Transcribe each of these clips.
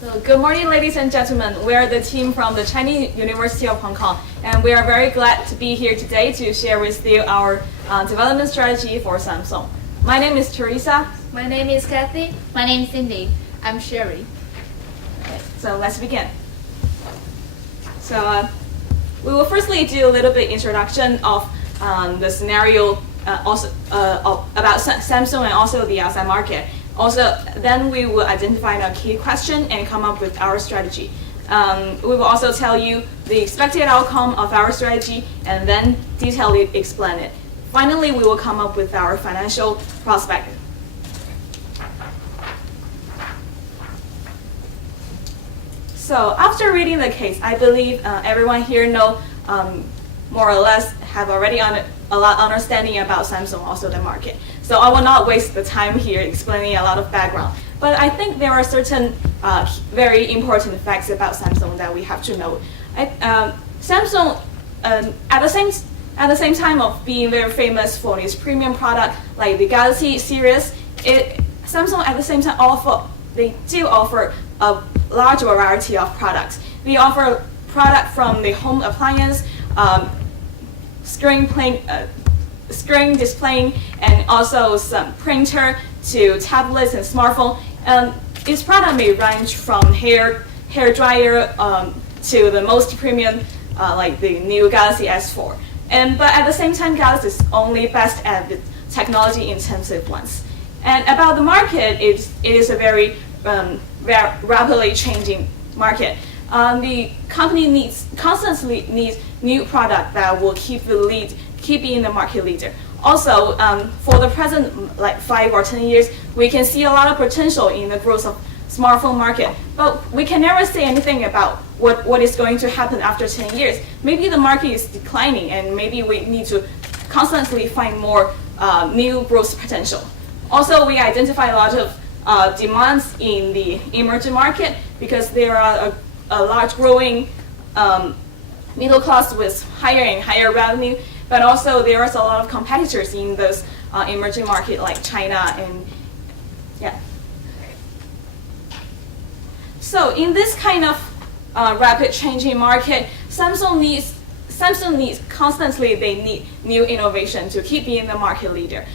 So, good morning, ladies and gentlemen. We are the team from the Chinese University of Hong Kong, and we are very glad to be here today to share with you our development strategy for Samsung. My name is Teresa. My name is Kathy. My name is Cindy. I'm Sherry. Okay, so let's begin. So we will firstly do a little bit introduction of the scenario about Samsung and also the outside market. Also, then we will identify the key question and come up with our strategy. We will also tell you the expected outcome of our strategy and then detailedly explain it. Finally, we will come up with our financial prospect. So after reading the case, I believe everyone here know more or less have already a lot of understanding about Samsung, also the market. So I will not waste the time here explaining a lot of background. But I think there are certain very important facts about Samsung that we have to know. Samsung, at the same time of being very famous for its premium product like the Galaxy series, Samsung at the same time they do offer a large variety of products. They offer product from the home appliance, screen displaying, and also some printer to tablets and smartphone. Its product may range from hair dryer to the most premium like the new Galaxy S4. But at the same time, Galaxy is only best at the technology intensive ones. And about the market, it is a very rapidly changing market. The company constantly needs new product that will keep being the market leader. Also, for the present like 5 or 10 years, we can see a lot of potential in the growth of smartphone market. But we can never say anything about what is going to happen after 10 years. Maybe the market is declining, and maybe we need to constantly find more new growth potential. Also, we identify a lot of demands in the emerging market because there are a large growing middle class with higher and higher revenue, but also there is a lot of competitors in those emerging market like China and yeah. So in this kind of rapid changing market, Samsung needs constantly, they need new innovation to keep being the market leader.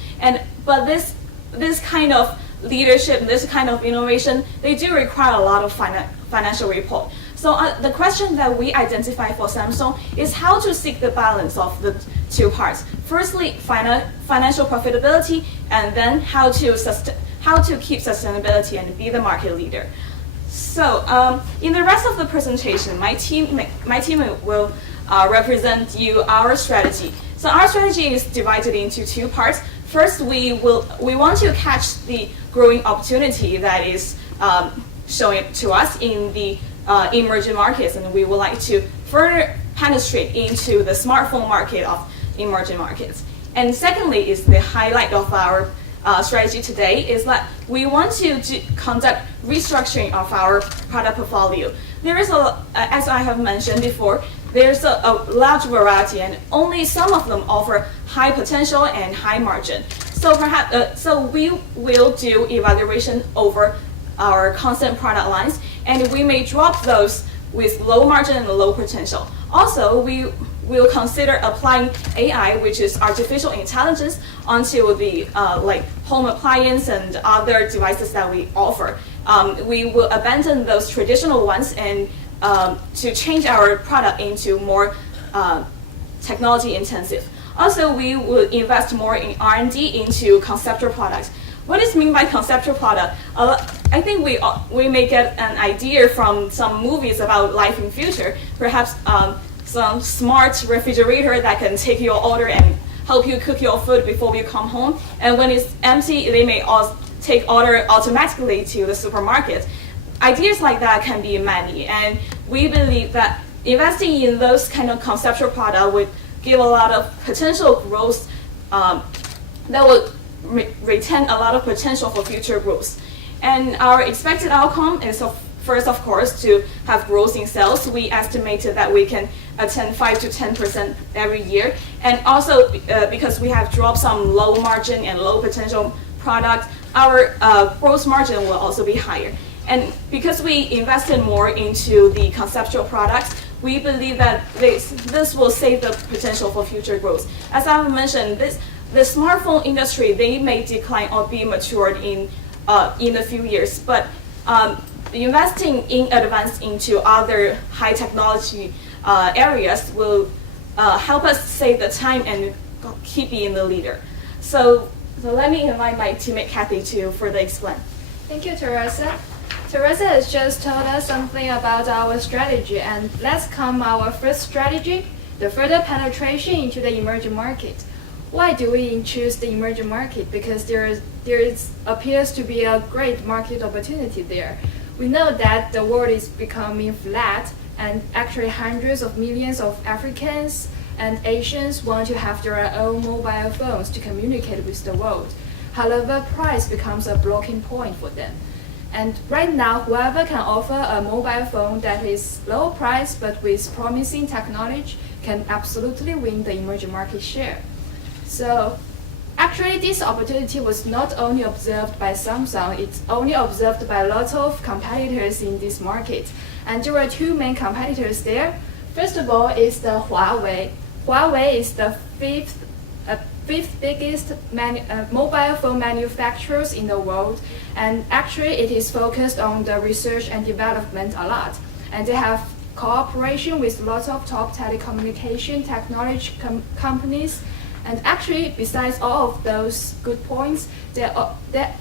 But this kind of leadership, this kind of innovation, they do require a lot of financial report. So the question that we identify for Samsung is how to seek the balance of the two parts. Firstly, financial profitability, and then how to keep sustainability and be the market leader. So in the rest of the presentation, my team will represent you our strategy. So our strategy is divided into two parts. First, we want to catch the growing opportunity that is showing to us in the emerging markets, and we would like to further penetrate into the smartphone market of emerging markets. And secondly, is the highlight of our strategy today is that we want to conduct restructuring of our product portfolio. There is as I have mentioned before, there's a large variety, and only some of them offer high potential and high margin. So so we will do evaluation over our constant product lines, and we may drop those with low margin and low potential. Also, we will consider applying AI, which is artificial intelligence, onto the like home appliance and other devices that we offer. We will abandon those traditional ones and to change our product into more technology intensive. Also, we will invest more in R&D into conceptual products. What is meant by conceptual product? I think we may get an idea from some movies about life in future. Perhaps some smart refrigerator that can take your order and help you cook your food before you come home. And when it's empty, they may also take order automatically to the supermarket. Ideas like that can be many, and we believe that investing in those kind of conceptual products would give a lot of potential growth that would retain a lot of potential for future growth. And our expected outcome is first, of course, to have growth in sales. We estimated that we can attain 5 to 10% every year. And also, because we have dropped some low margin and low potential products, our gross margin will also be higher. And because we invested more into the conceptual products, we believe that this will save the potential for future growth. As I mentioned, the smartphone industry, they may decline or be matured in a few years, but investing in advance into other high technology areas will help us save the time and keep being the leader. So let me invite my teammate Kathy to further explain. Thank you, Teresa. Teresa has just told us something about our strategy, and let's come our first strategy, the further penetration into the emerging market. Why do we choose the emerging market? Because there appears to be a great market opportunity there. We know that the world is becoming flat, and actually hundreds of millions of Africans and Asians want to have their own mobile phones to communicate with the world. However, price becomes a blocking point for them. And right now, whoever can offer a mobile phone that is low price but with promising technology can absolutely win the emerging market share. So actually, this opportunity was not only observed by Samsung, it's only observed by lots of competitors in this market. And there are two main competitors there. First of all is the Huawei. Huawei is the fifth biggest mobile phone manufacturers in the world, and actually it is focused on the research and development a lot. And they have cooperation with lots of top telecommunication technology companies. And actually, besides all of those good points, they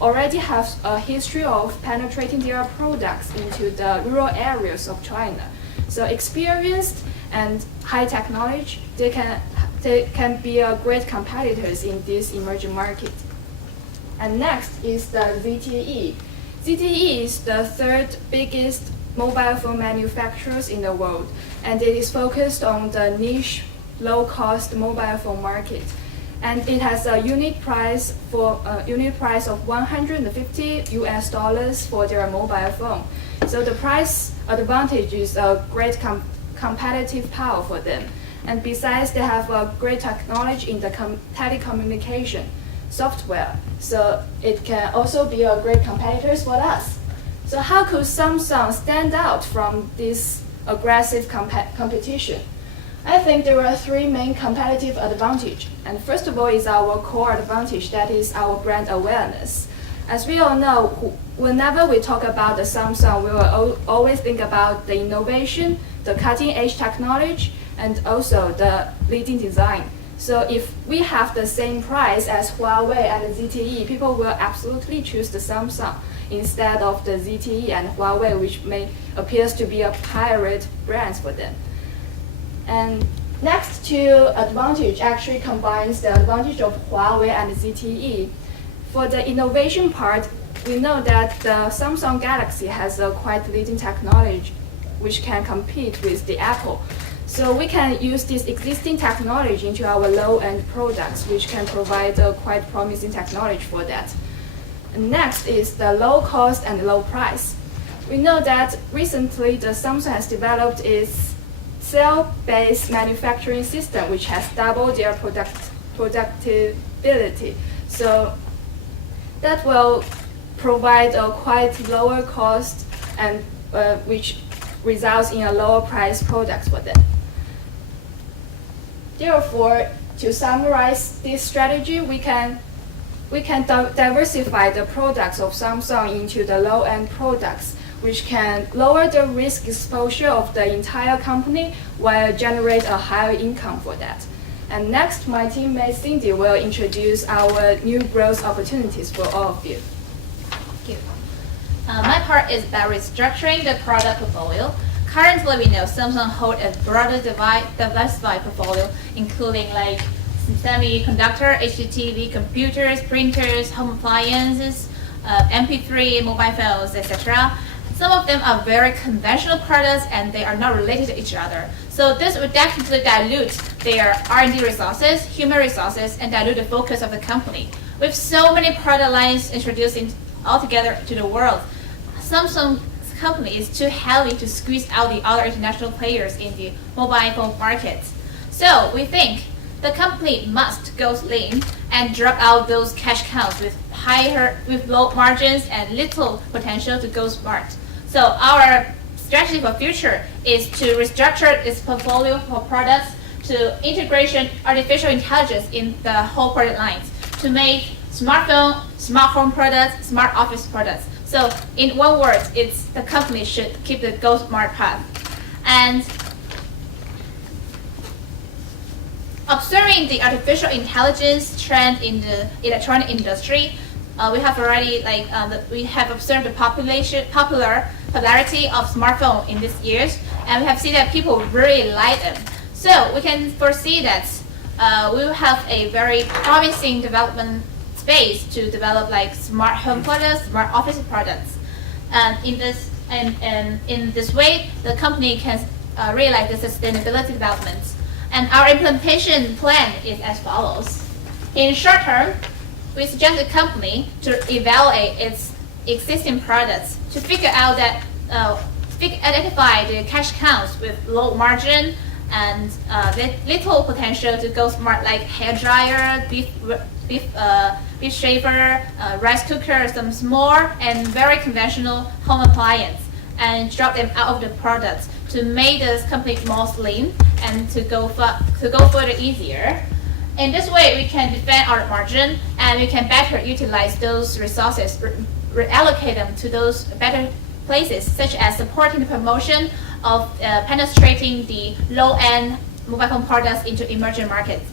already have a history of penetrating their products into the rural areas of China. So experienced and high technology, they can be great competitors in this emerging market. And next is the ZTE. ZTE is the third biggest mobile phone manufacturers in the world, and it is focused on the niche low-cost mobile phone market. And it has a unit price of $150 for their mobile phone. So the price advantage is a great competitive power for them. And besides, they have a great technology in the telecommunication software. So it can also be a great competitor for us. So how could Samsung stand out from this aggressive competition? I think there are three main competitive advantages. And first of all is our core advantage, that is our brand awareness. As we all know, whenever we talk about the Samsung, we will always think about the innovation, the cutting-edge technology, and also the leading design. So if we have the same price as Huawei and ZTE, people will absolutely choose the Samsung instead of the ZTE and Huawei, which may appears to be a pirate brands for them. And next two advantage actually combines the advantage of Huawei and ZTE. For the innovation part, we know that the Samsung Galaxy has a quite leading technology which can compete with the Apple. So we can use this existing technology into our low-end products, which can provide a quite promising technology for that. And next is the low cost and low price. We know that recently the Samsung has developed its cell-based manufacturing system, which has doubled their productivity. So that will provide a quite lower cost and which results in a lower price products for them. Therefore, to summarize this strategy, we can diversify the products of Samsung into the low-end products, which can lower the risk exposure of the entire company while generate a higher income for that. And next, my teammate Cindy will introduce our new growth opportunities for all of you. Thank you. My part is about restructuring the product portfolio. Currently, we know Samsung holds a broader diversified portfolio, including like semiconductor, HDTV, computers, printers, home appliances, MP3, mobile phones, etc. Some of them are very conventional products and they are not related to each other. So this would definitely dilute their R&D resources, human resources, and dilute the focus of the company. With so many product lines introduced altogether to the world, Samsung company is too heavy to squeeze out the other international players in the mobile phone market. So we think the company must go lean and drop out those cash cows with with low margins and little potential to go smart. So our strategy for future is to restructure its portfolio for products to integration artificial intelligence in the whole product lines to make smartphone, smart home products, smart office products. So in one word, it's the company should keep the go smart path. And observing the artificial intelligence trend in the electronic industry, we have already we have observed the popularity of smartphone in these years, and we have seen that people really like them. So we can foresee that we will have a very promising development space to develop like smart home products, smart office products, and in this way, the company can realize the sustainability developments. And our implementation plan is as follows. In short term, we suggest the company to evaluate its existing products to figure out that identify the cash cows with low margin and little potential to go smart, like hair dryer, beef shaver, rice cooker, some small and very conventional home appliance, and drop them out of the products to make this company more slim and to go further easier. In this way, we can defend our margin and we can better utilize those resources, reallocate them to those better places, such as supporting the promotion of penetrating the low-end mobile phone products into emerging markets.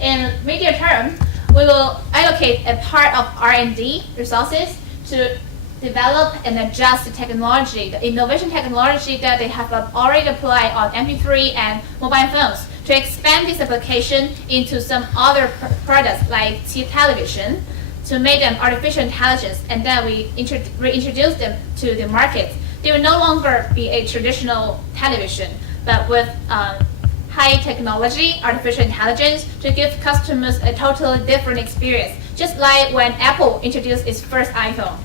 In medium term, we will allocate a part of R&D resources to develop and adjust the technology, the innovation technology that they have already applied on MP3 and mobile phones to expand this application into some other products like television to make them artificial intelligence, and then we reintroduce them to the market. They will no longer be a traditional television, but with high technology, artificial intelligence to give customers a totally different experience, just like when Apple introduced its first iPhone.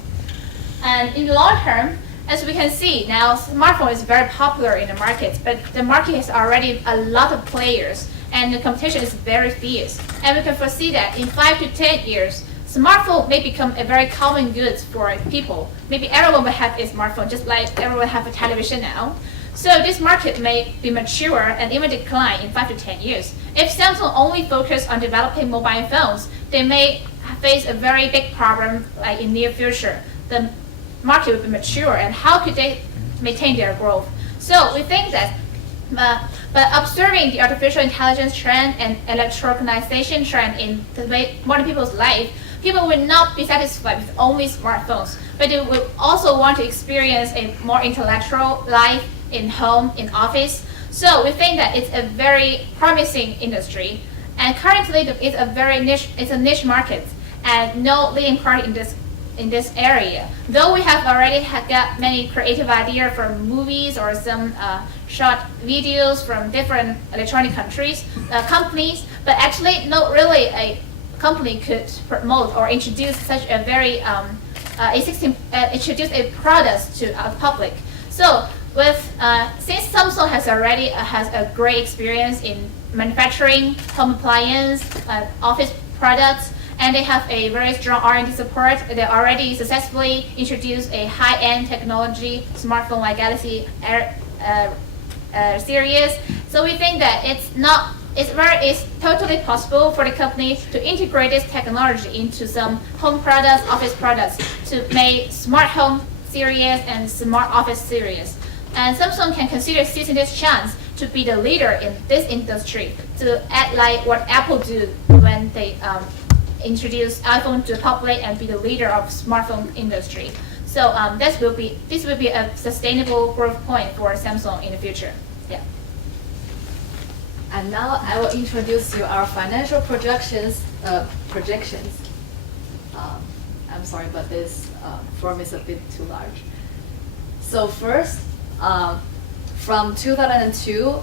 And in the long term, as we can see now, smartphone is very popular in the market, but the market has already a lot of players and the competition is very fierce. And we can foresee that in 5 to 10 years, smartphone may become a very common good for people. Maybe everyone will have a smartphone, just like everyone have a television now. So this market may be mature and even decline in 5 to 10 years. If Samsung only focus on developing mobile phones, they may face a very big problem like in near future. The market will be mature, and how could they maintain their growth? So we think that by observing the artificial intelligence trend and electronization trend in the way modern people's life, people will not be satisfied with only smartphones, but they will also want to experience a more intellectual life in home, in office. So we think that it's a very promising industry, and currently it's a very niche market, and no leading party in this area. Though we have already got many creative ideas from movies or some short videos from different electronic companies, but actually not really a company could promote or introduce such a very introduce a product to our public. So since Samsung has already has a great experience in manufacturing home appliance, office products, and they have a very strong R&D support. They already successfully introduced a high-end technology smartphone like Galaxy series. So we think that it's totally possible for the company to integrate this technology into some home products, office products to make smart home series and smart office series. And Samsung can consider seizing this chance to be the leader in this industry, to act like what Apple did when they introduce iPhone to the public and be the leader of smartphone industry. So this will be a sustainable growth point for Samsung in the future. Yeah. And now I will introduce you our financial projections. I'm sorry, but this form is a bit too large. So first, from 2002,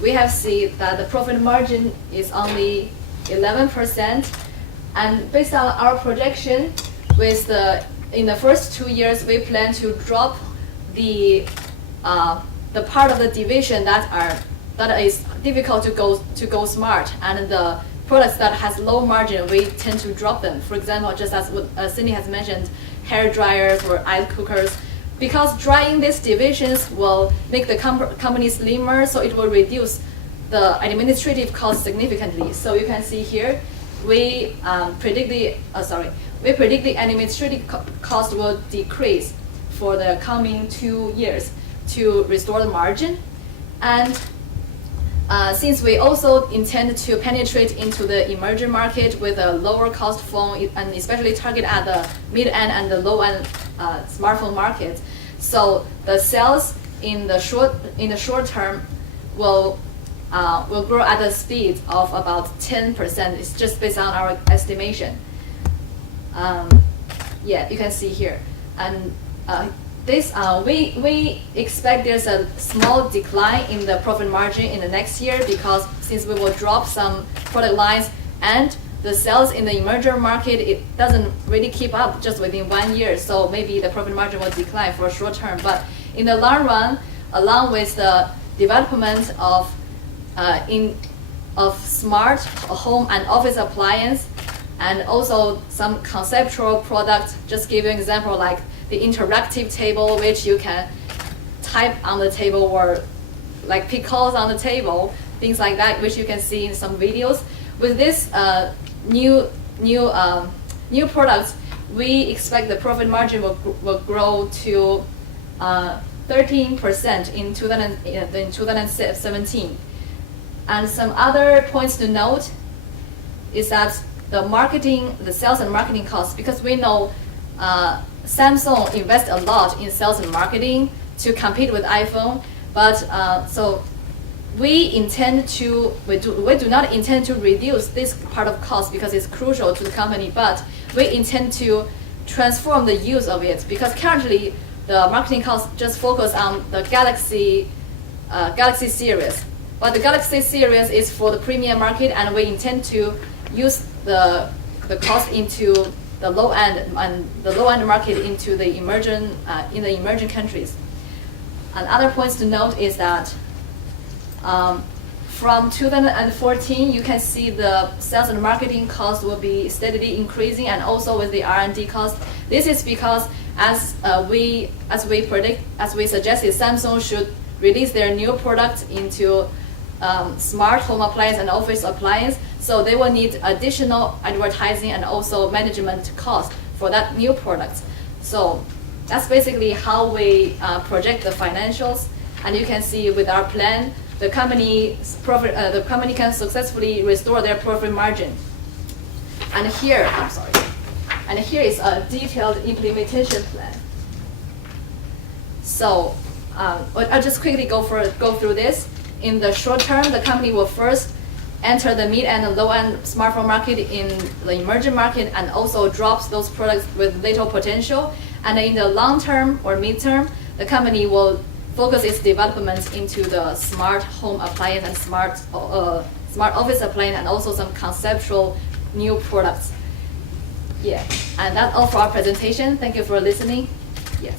we have seen that the profit margin is only 11%. And based on our projection, in the first 2 years, we plan to drop the part of the division that is difficult to go smart, and the products that has low margin, we tend to drop them. For example, just as what Cindy has mentioned, hair dryers or ice cookers. Because drying these divisions will make the company slimmer, so it will reduce the administrative cost significantly. So you can see here, we predict the administrative cost will decrease for the coming 2 years to restore the margin. And since we also intend to penetrate into the emerging market with a lower cost phone, and especially target at the mid-end and the low-end smartphone market, so the sales in the short term will grow at a speed of about 10%. It's just based on our estimation. Yeah, you can see here, and this we expect there's a small decline in the profit margin in the next year, because since we will drop some product lines and the sales in the emerging market, it doesn't really keep up just within 1 year. So maybe the profit margin will decline for a short term. But in the long run, along with the development of smart home and office appliance, and also some conceptual products, just give you an example like the interactive table, which you can type on the table or like pick calls on the table, things like that, which you can see in some videos. With this new products, we expect the profit margin will grow to 13% in 2017. And some other points to note is that the sales and marketing costs, because we know Samsung invests a lot in sales and marketing to compete with iPhone, but so we do not intend to reduce this part of cost because it's crucial to the company, but we intend to transform the use of it, because currently the marketing costs just focus on the Galaxy series. But the Galaxy series is for the premium market, and we intend to use the cost into the low end, and the low end market into the emerging countries. And other points to note is that from 2014, you can see the sales and marketing cost will be steadily increasing, and also with the R&D cost. This is because as we suggested, Samsung should release their new products into smart home appliance and office appliance, so they will need additional advertising and also management cost for that new product. So that's basically how we project the financials, and you can see with our plan, the company can successfully restore their profit margin. And here is a detailed implementation plan. So I'll just quickly go through this. In the short term, the company will first enter the mid and low-end smartphone market in the emerging market, and also drops those products with little potential. And in the long term or mid-term, the company will focus its development into the smart home appliance and smart office appliance, and also some conceptual new products. Yeah, and that's all for our presentation. Thank you for listening. Yes.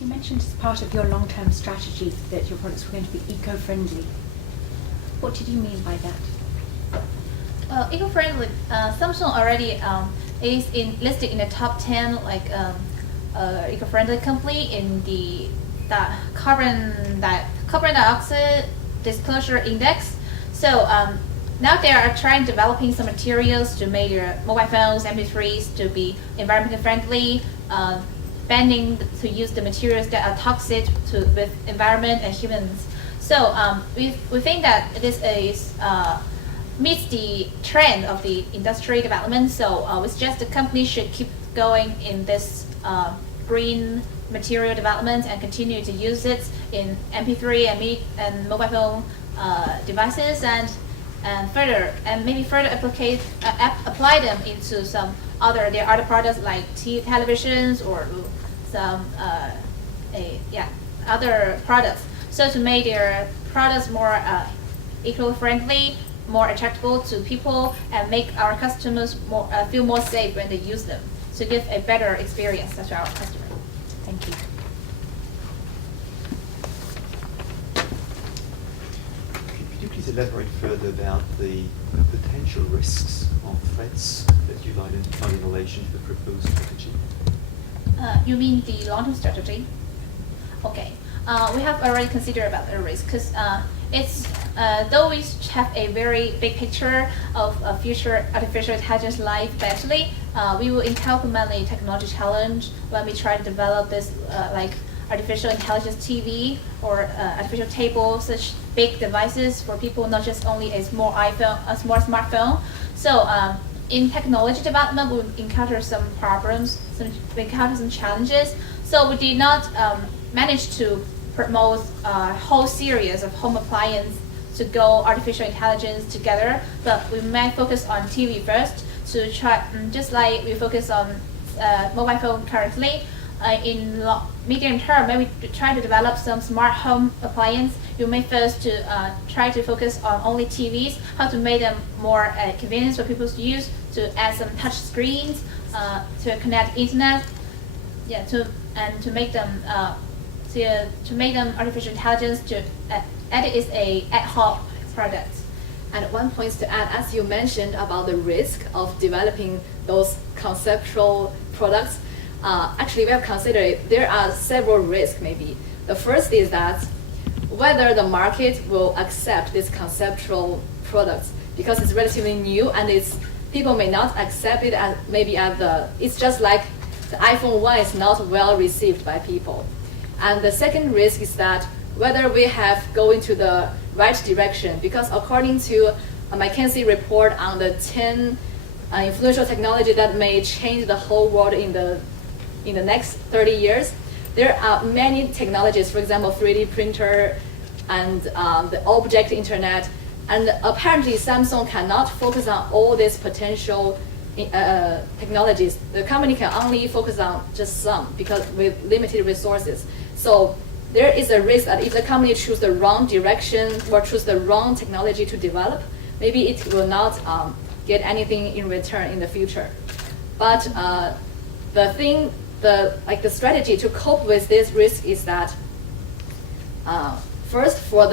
You mentioned as part of your long-term strategy that your products were going to be eco-friendly. What did you mean by that? Eco-friendly. Samsung already is listed in the top 10 eco-friendly company in the carbon dioxide disclosure index. So now they are developing some materials to make their mobile phones, MP3s to be environmentally friendly. Banning to use the materials that are toxic with environment and humans. So we think that this is meets the trend of the industry development. So we suggest the company should keep going in this green material development and continue to use it in MP3 and mobile phone devices, and maybe further apply them into some other products like televisions or some other products, so to make their products more eco-friendly, more attractive to people, and make our customers feel more safe when they use them, to give a better experience to our customers. Thank you. please elaborate further about the potential risks or threats that you've identified in relation to the proposed strategy? You mean the long-term strategy? Okay. We have already considered about the risk because it's though we have a very big picture of a future artificial intelligence life eventually, we will encounter many technology challenge when we try to develop this like artificial intelligence TV or artificial table, such big devices for people, not just only a small iPhone, a small smartphone. So in technology development, we encounter some problems, we encounter some challenges. So we did not manage to promote a whole series of home appliances to go artificial intelligence together, but we might focus on TV first to try, just like we focus on mobile phone currently. In medium term, maybe try to develop some smart home appliance. You may first to try to focus on only TVs, how to make them more convenient for people to use, to add some touch screens, to connect internet, yeah, to make them to make them artificial intelligence to add it is a ad hoc product. And one point to add, as you mentioned about the risk of developing those conceptual products, actually we have considered there are several risks maybe. The first is that whether the market will accept these conceptual products because it's relatively new and people may not accept it as it's just like the iPhone 1 is not well received by people. And the second risk is that whether we have go into the right direction, because according to a McKinsey report on the 10 influential technology that may change the whole world in the next 30 years, there are many technologies, for example, 3D printer and the object internet, and apparently Samsung cannot focus on all these potential technologies. The company can only focus on just some because with limited resources. So there is a risk that if the company chooses the wrong direction or choose the wrong technology to develop, maybe it will not get anything in return in the future. But the strategy to cope with this risk is that first for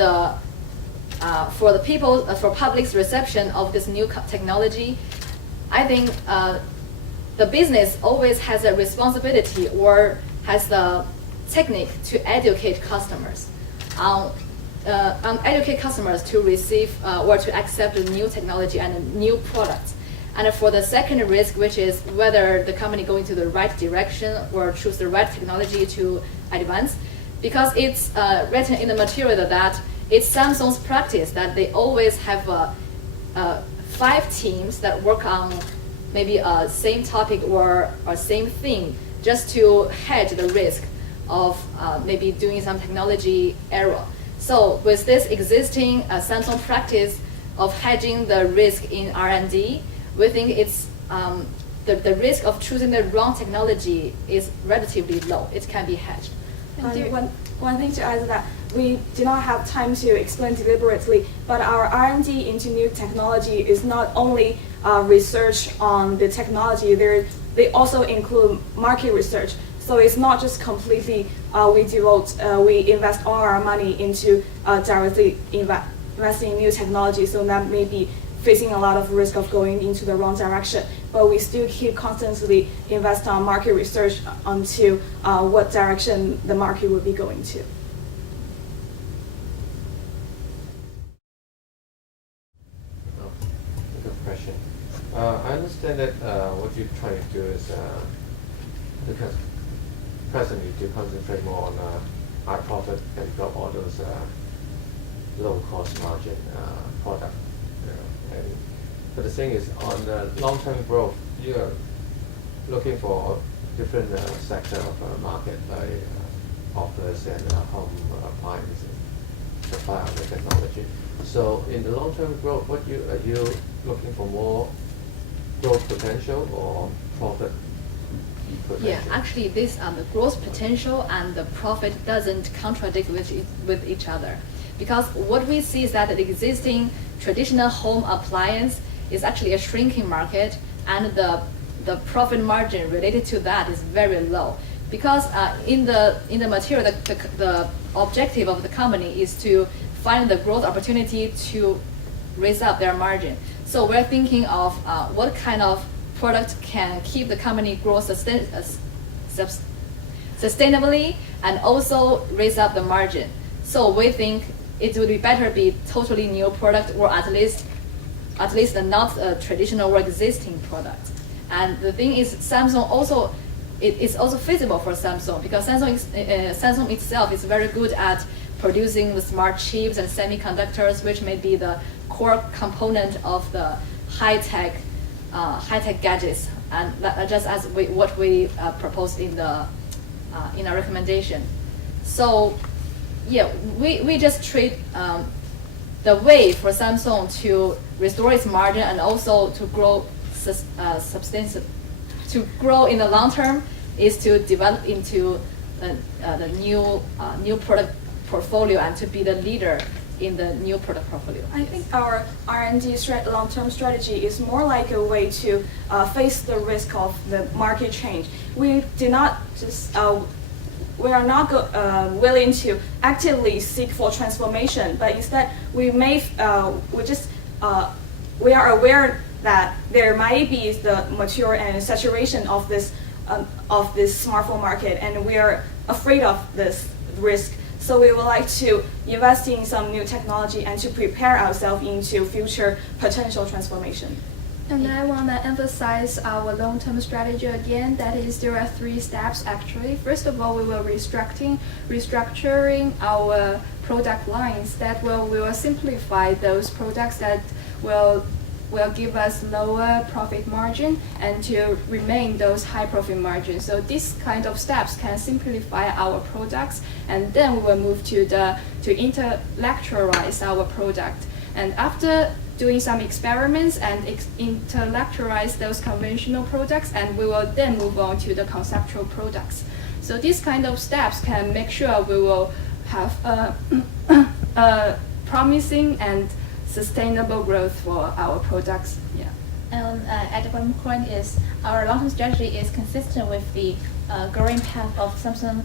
public's reception of this new technology, I think the business always has a responsibility or has the technique to educate customers educate customers to receive or to accept the new technology and new products. And for the second risk, which is whether the company go into the right direction or choose the right technology to advance, because it's written in the material that it's Samsung's practice that they always have 5 teams that work on maybe a same topic or same thing just to hedge the risk of maybe doing some technology error. So with this existing Samsung practice of hedging the risk in R&D, we think it's the risk of choosing the wrong technology is relatively low. It can be hedged. And one thing to add to that, we do not have time to explain deliberately, but our R&D into new technology is not only research on the technology, they also include market research. So it's not just completely we invest all our money into directly investing in new technology, so that may be facing a lot of risk of going into the wrong direction. But we still keep constantly invest on market research onto what direction the market will be going to. Good question. I understand that what you're trying to do is because presently to concentrate more on high profit and drop all those low cost margin product. But the thing is, on the long-term growth, you are looking for different sector of market like office and home appliance and supply of the technology. So in the long-term growth, are you looking for more growth potential or profit potential? Yeah, actually, this the growth potential and the profit doesn't contradict with each other, because what we see is that the existing traditional home appliance is actually a shrinking market, and the profit margin related to that is very low. Because in the material, the objective of the company is to find the growth opportunity to raise up their margin. So we're thinking of what kind of product can keep the company grow sustainably and also raise up the margin. So we think it would be better be totally new product, or at least not a traditional or existing product. And the thing is, Samsung also, it's also feasible for Samsung, because Samsung itself is very good at producing the smart chips and semiconductors, which may be the core component of the high-tech gadgets, and just as what we proposed in our recommendation. So, yeah, we just treat the way for Samsung to restore its margin and also to grow to grow in the long term is to develop into the new product portfolio and to be the leader in the new product portfolio. I think our R&D long-term strategy is more like a way to face the risk of the market change. We do not just we are not willing to actively seek for transformation, but instead we are aware that there might be the mature and saturation of this smartphone market, and we are afraid of this risk. So we would like to invest in some new technology and to prepare ourselves into future potential transformation. And I want to emphasize our long-term strategy again. That is, there are 3 steps actually. First of all, we will restructuring our product lines. That we will simplify those products that will give us lower profit margin and to remain those high profit margins. So these kind of steps can simplify our products, and then we will move to intellectualize our product. And after doing some experiments and intellectualize those conventional products, and we will then move on to the conceptual products. So these kind of steps can make sure we will have a promising and sustainable growth for our products. Yeah. At one point is our long-term strategy is consistent with the growing path of Samsung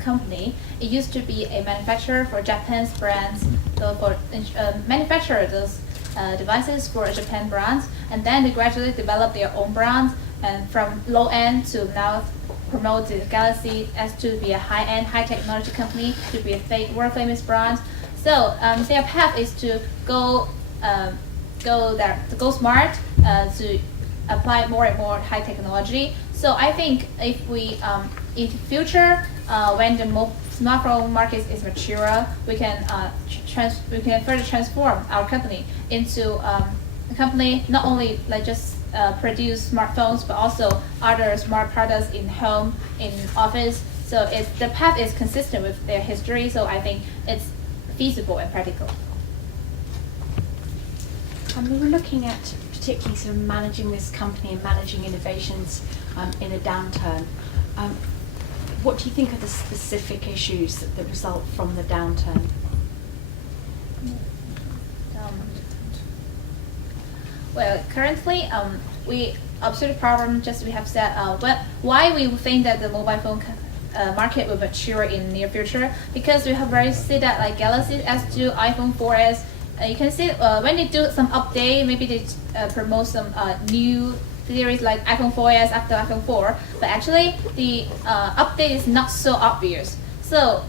company. It used to be a manufacturer for Japanese brands, so for manufacture those devices for Japan brands, and then they gradually develop their own brands, and from low end to now promote the Galaxy as to be a high-end, high-technology company, to be a world famous brand. So their path is to go smart, to apply more and more high technology. So I think if we in the future, when the smartphone market is mature, we can further transform our company into a company not only like just produce smartphones, but also other smart products in home, in office. So the path is consistent with their history. So I think it's feasible and practical. We were looking at particularly sort of managing this company and managing innovations in a downturn. What do you think are the specific issues that result from the downturn? Well, currently, we observe the problem, just we have said, why we think that the mobile phone market will mature in near future, because we have already seen that like Galaxy S2, iPhone 4S, you can see when they do some update, maybe they promote some new series like iPhone 4S after iPhone 4, but actually the update is not so obvious. So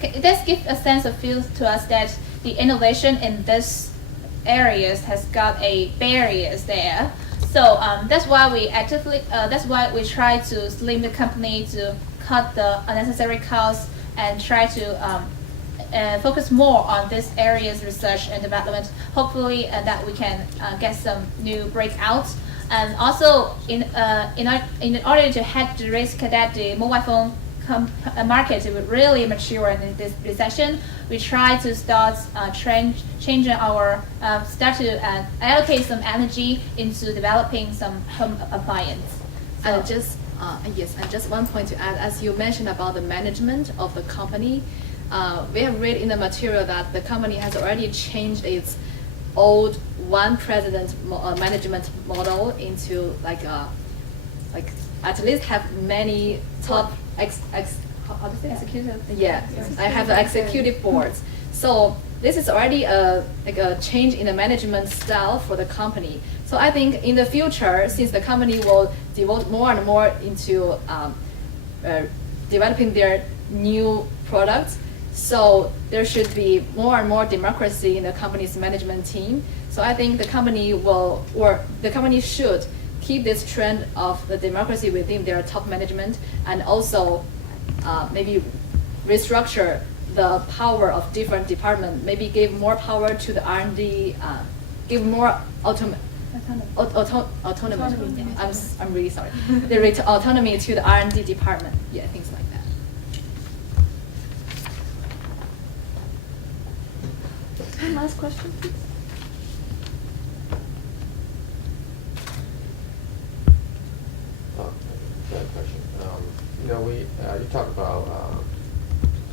this gives a sense of feel to us that the innovation in this areas has got a barriers there. So that's why we try to slim the company to cut the unnecessary costs and try to focus more on this area's research and development. Hopefully that we can get some new breakouts. And also in order to hedge the risk that the mobile phone market will really mature in this recession, we try to start changing our start to allocate some energy into developing some home appliance. And just one point to add, as you mentioned about the management of the company, we have read in the material that the company has already changed its old one president management model into like at least have many top executive. Yeah, I have the executive boards. So this is already a change in the management style for the company. So I think in the future, since the company will devote more and more into developing their new products, so there should be more and more democracy in the company's management team. So I think the company should keep this trend of the democracy within their top management, and also maybe restructure the power of different departments, maybe give more power to the R&D, give more autonomy. I'm really sorry. The autonomy to the R&D department. Yeah, things like that. One last question, please. Third question. You talk about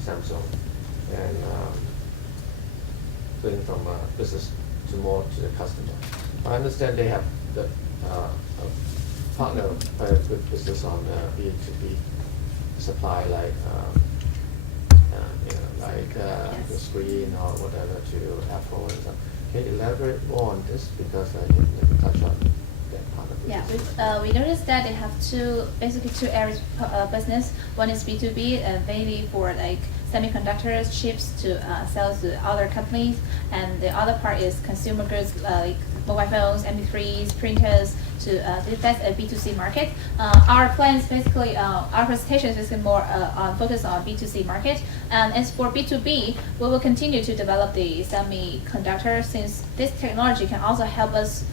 Samsung and going from business to more to the customer. I understand they have the partner with business on B2B supply, like the screen or whatever to Apple and stuff. Can you elaborate more on this, because I never touched on that part of it? Yeah, we noticed that they have basically two areas of business. One is B2B, mainly for like semiconductors, chips to sell to other companies, and the other part is consumer goods like mobile phones, MP3s, printers. That's a B2C market. Our plans basically, our presentation is basically more focused on B2C market. And as for B2B, we will continue to develop the semiconductor, since this technology can also help us,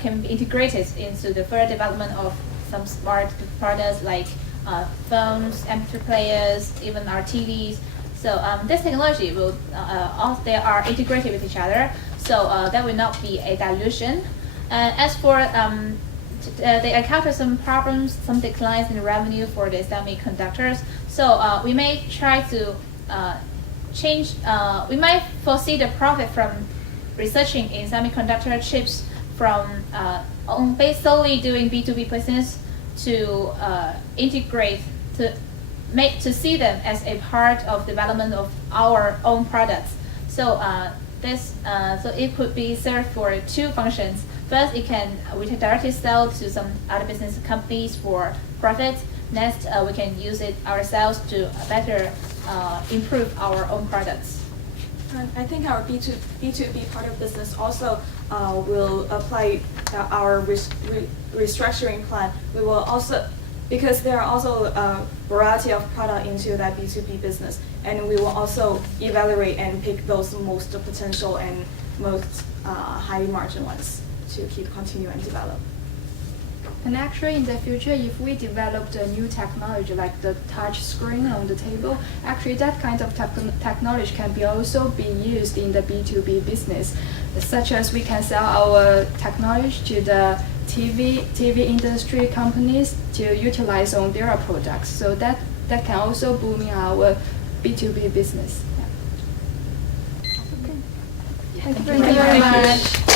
can be integrated into the further development of some smart products like phones, MP3 players, even our TVs. So this technology will, they are integrated with each other. So that will not be a dilution. As for they encounter some problems, some declines in revenue for the semiconductors. So we may try to change. We might foresee the profit from researching in semiconductor chips from solely doing B2B business to integrate to see them as a part of development of our own products. So so it could be served for two functions. First, we can directly sell to some other business companies for profit. Next, we can use it ourselves to better improve our own products. I think our B2B part of business also will apply our restructuring plan. We will also, because there are also a variety of product into that B2B business, and we will also evaluate and pick those most potential and most high margin ones to continue and develop. And actually, in the future, if we developed a new technology like the touch screen on the table, actually that kind of technology can also be used in the B2B business, such as we can sell our technology to the TV industry companies to utilize on their products. So that can also boom in our B2B business. Okay. Thank you very much.